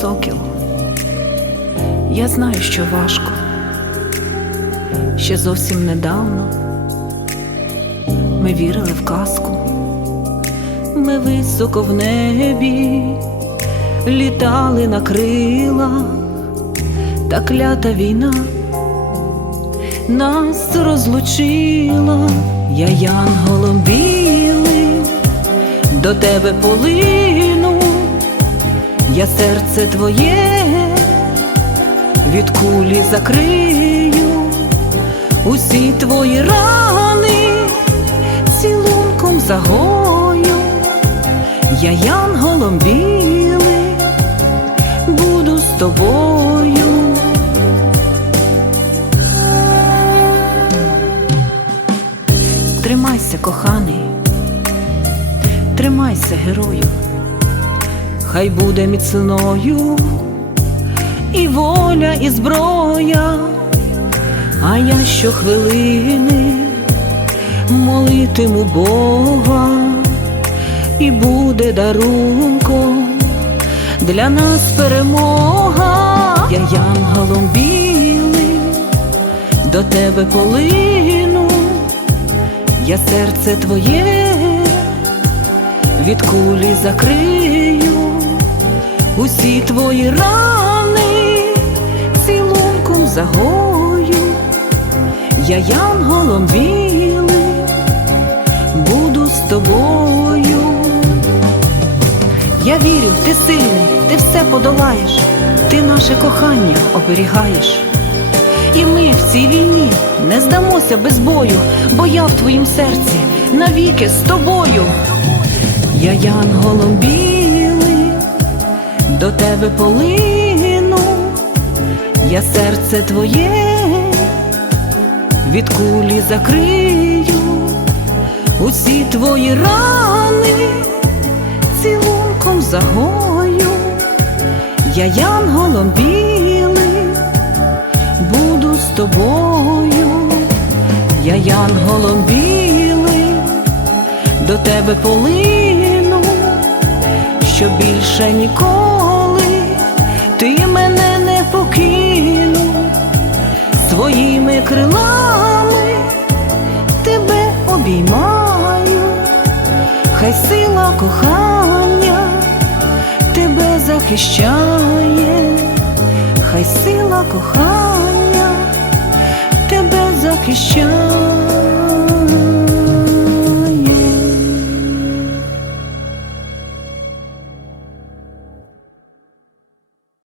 сокіл. Я знаю, що важко. Ще зовсім недавно ми вірили в казку. Ми високо в небі літали на крилах, та клята війна нас розлучила, я янголом білим до тебе полину, я серце твоє від кулі закрию, усі твої рани цілунком загою, я янголом білим буду з тобою. Тримайся, коханий, тримайся, герою, хай буде міцною і воля, і зброя, а я щохвилини молитиму Бога, і буде дарунком для нас перемога, я янголом білим до тебе полину, я серце твоє від кулі закрию, усі твої рани цілунком загою, я янголом білим буду з тобою. Я вірю, ти сильний, ти все подолаєш, ти наше кохання оберігаєш. І ми в цій війні не здамося без бою, бо я в твоїм серці навіки з тобою. Я янголом білим до тебе полину, я серце твоє від кулі закрию, усі твої рани цілунком загою, я янголом білим буду з тобою, я янголом білим до тебе полину, що більше ніколи крилами тебе обіймаю, хай сила кохання тебе захищає, хай сила кохання тебе захищає.